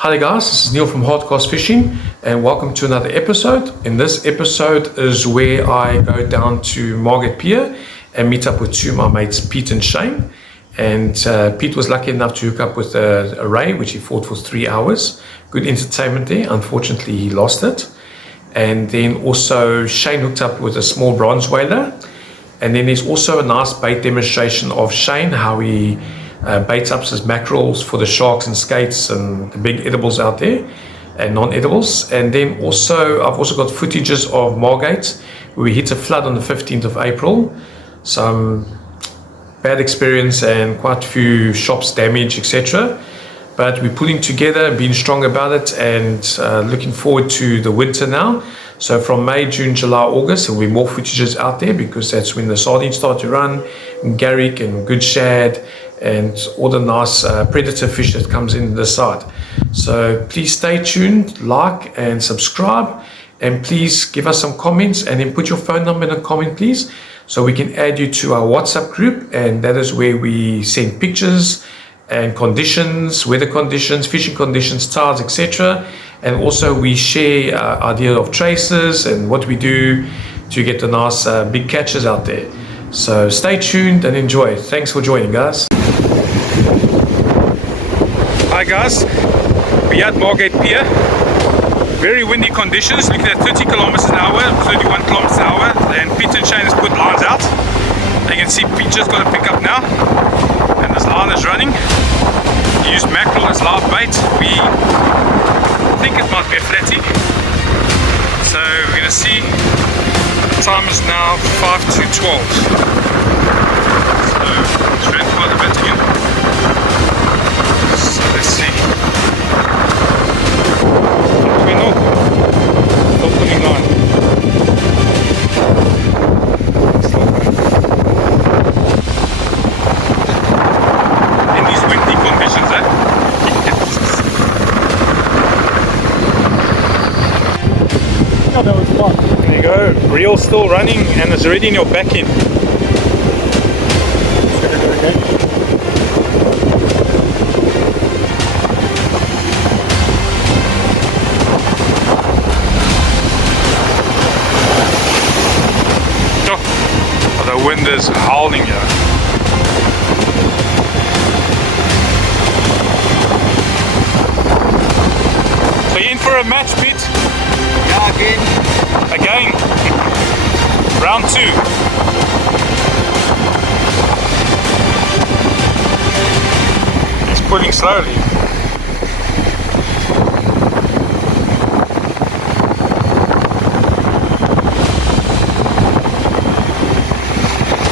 Hi there guys, this is Neil from Hardcast Fishing and welcome to another episode. In this episode is where I go down to Margate Pier and meet up with two of my mates, Piet and Shane. And Piet was lucky enough to hook up with a ray, which he fought for 3 hours. Good entertainment there. Unfortunately, he lost it. And then also Shane hooked up with a small bronze whaler. And then there's also a nice bait demonstration of Shane, how he baits up his mackerels for the sharks and skates and the big edibles out there and non-edibles. And then also I've also got footages of Margate where we hit a flood on the 15th of April. Some bad experience and quite a few shops damaged, etc. But we're pulling together and being strong about it and looking forward to the winter now. So from May, June, July, August, there'll be more footages out there because that's when the sardines start to run, and garrick and good shad and all the nice predator fish that comes in this side. So please stay tuned, like and subscribe, and please give us some comments and then put your phone number in a comment please, so we can add you to our WhatsApp group, and that is where we send pictures and conditions, weather conditions, fishing conditions, tides, etc. And also we share idea of traces and what we do to get the nice big catches out there. So stay tuned and enjoy. Thanks for joining, guys. Hi guys, we're at Margate Pier. Very windy conditions, looking at 30 kilometers an hour, 31 kilometers an hour, and Piet and Shane has put lines out. You can see Piet just got a pick up now, and this line is running. He used mackerel as live bait. We think it might be a flatty. So we're going to see. The time is now 5 to 12. So it's ran quite a bit again. So let's see. We know. Opening line. In these windy conditions, eh? Oh, that was fun. There you go. Reel still running and it's already in your back end. The wind is howling here. So you in for a match, Piet? Yeah, Again? Round 2. It's pulling slowly.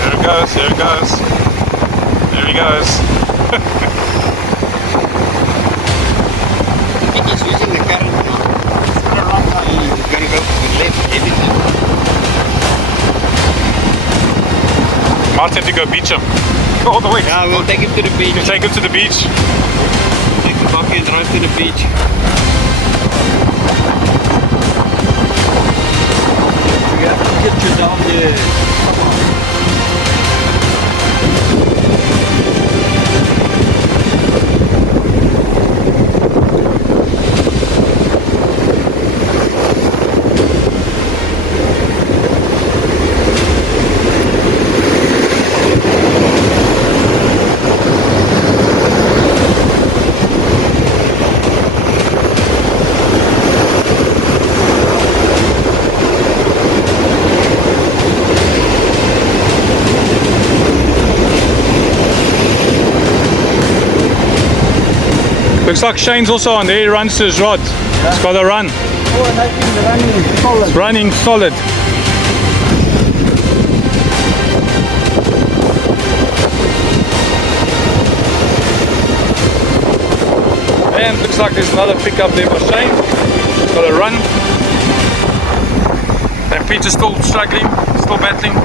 There it goes. There he goes. I think he's using the current now. It's going to run now. He's going to go to the left everything. Might have to go beach him. All the way. Yeah, we'll take him to the beach. You take him to the beach. Take the bucket and drive to the beach. We have to get you down there. Looks like Shane's also on there. He runs to his rod. Yeah. It's got a run. Oh, and I think the running solid. It's running solid. And looks like there's another pickup there for Shane. It's got a run. And Peter's still struggling, still battling.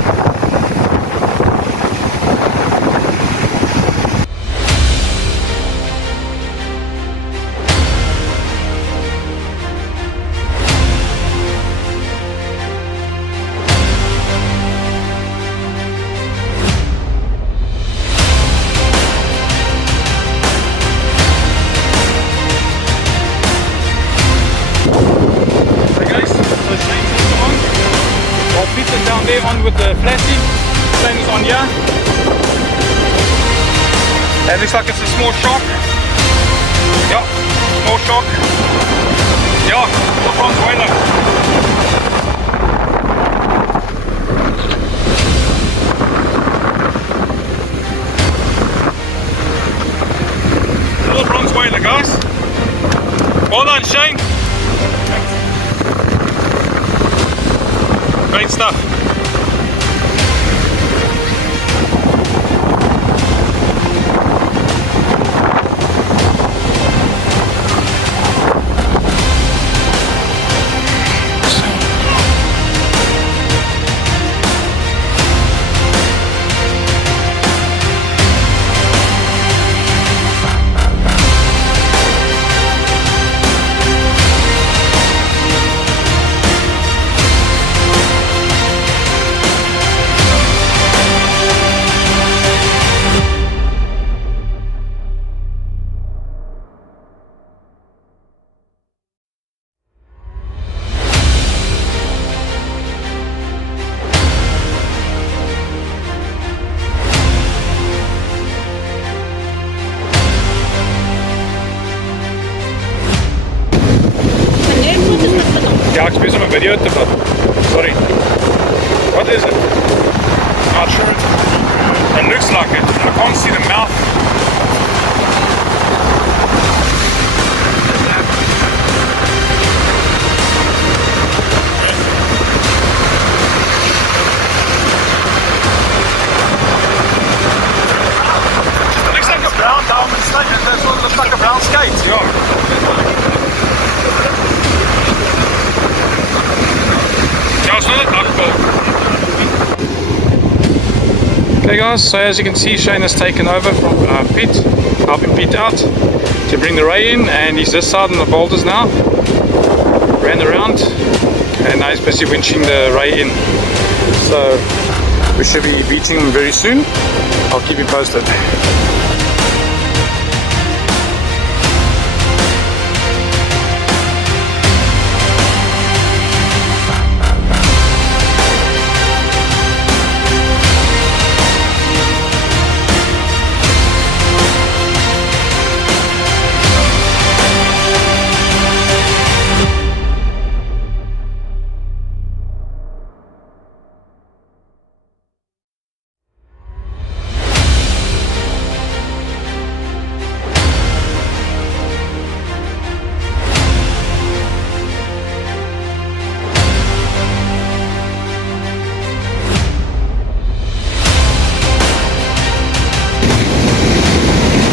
on with the flashing. Same is on here. It looks like it's a small shark. Yeah, small shark. Yeah, the bronze whaler. Little bronze whaler, guys. Well done, Shane. Great stuff. Ja, ik speel zo'n video te vat. Sorry. What is it? Not sure. It looks like it. I can't see the mouth. It looks like a brown diamond snake. It looks like a brown skate. Yeah. Okay guys, so as you can see, Shane has taken over from Piet, helping Piet out to bring the ray in, and he's this side on the boulders now. Ran around and now he's busy winching the ray in. So we should be beating him very soon. I'll keep you posted.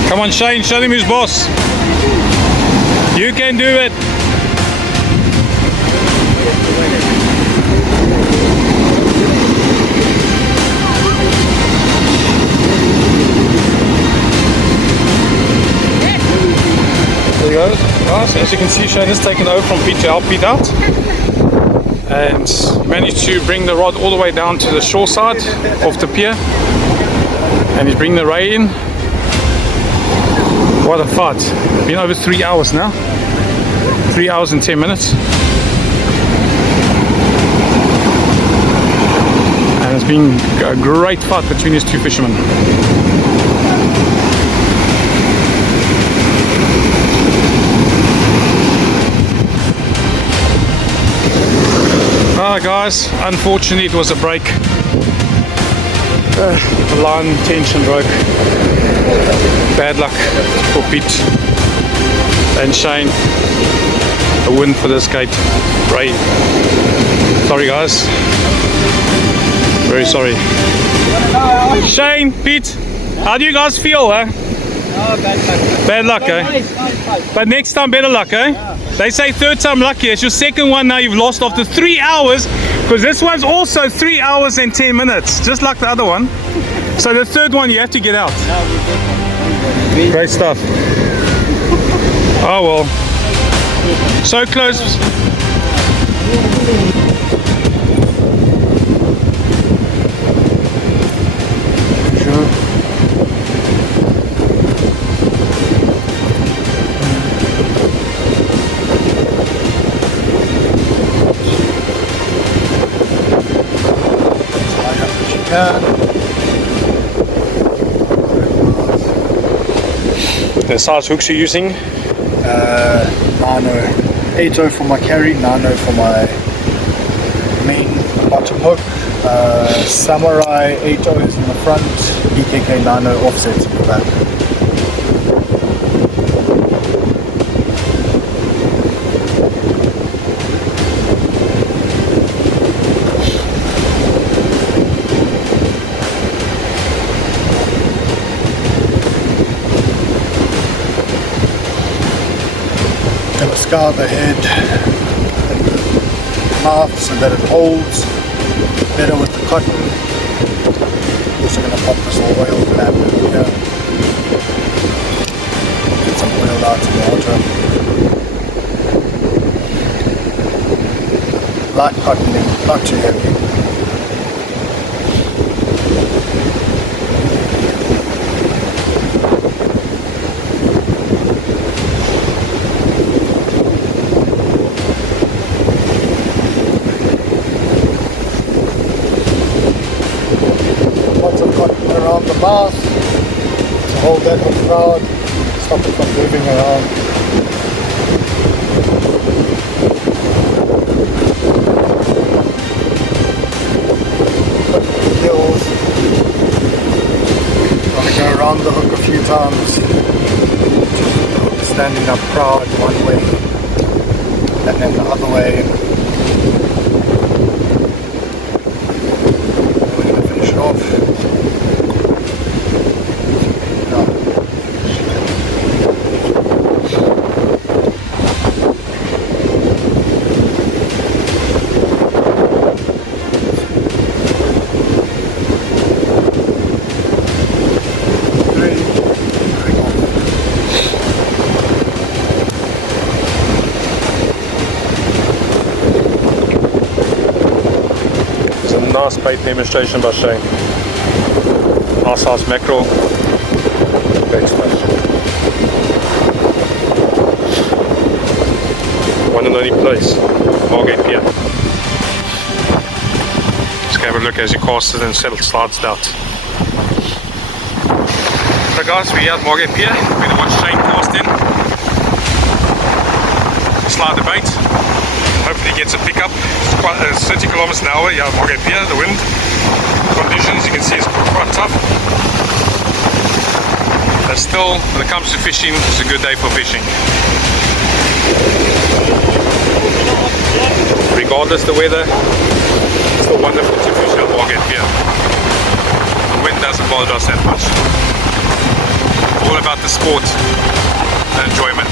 Come on Shane, show him who's boss. You can do it. There he goes. Guys, as you can see, Shane has taken over from Piet to help Piet out. And managed to bring the rod all the way down to the shore side of the pier. And he's bringing the ray in. What a fight. Been over 3 hours now. 3 hours and 10 minutes. And it's been a great fight between these two fishermen. Ah guys, unfortunately it was a break. The line tension broke. Bad luck for Piet and Shane. A win for this gate. Ray. Sorry guys. Very sorry. Shane, Piet, how do you guys feel, eh? Oh, bad luck. Bad luck, eh? But next time better luck, eh? They say third time lucky. It's your second one now you've lost after 3 hours, because this one's also 3 hours and 10 minutes, just like the other one. So the third one you have to get out. Great stuff. Oh well. So close. The size hooks you're using? Nano 8.0 for my carry, Nano for my main bottom hook, Samurai 8.0s in the front, BKK Nano offsets in the back. Gonna scar the head and the mouth so that it holds better with the cotton. Also gonna pop this little oil lamp over here. Get some oil out in the water. Light cottoning, not too heavy. Around the mouth to hold that hook proud, stop it from moving around. Put the gills. Want to go around the hook a few times. The hook standing up proud one way and then the other way. We're going to finish it off. Nice bait demonstration by Shane. Nice size mackerel. Great stuff. One and only place, Margate Pier. Just have a look as you cast it and slides out. So guys, we're here at Margate Pier. We're going to watch Shane cast in. Slide the bait. Hopefully gets a pickup. It's quite 30 kilometers an hour. Yeah, Margate Pier, the wind conditions you can see is quite tough. But still, when it comes to fishing, it's a good day for fishing. Regardless of the weather, it's still wonderful to fish at Margate Pier. The wind doesn't bother us that much. It's all about the sport and enjoyment.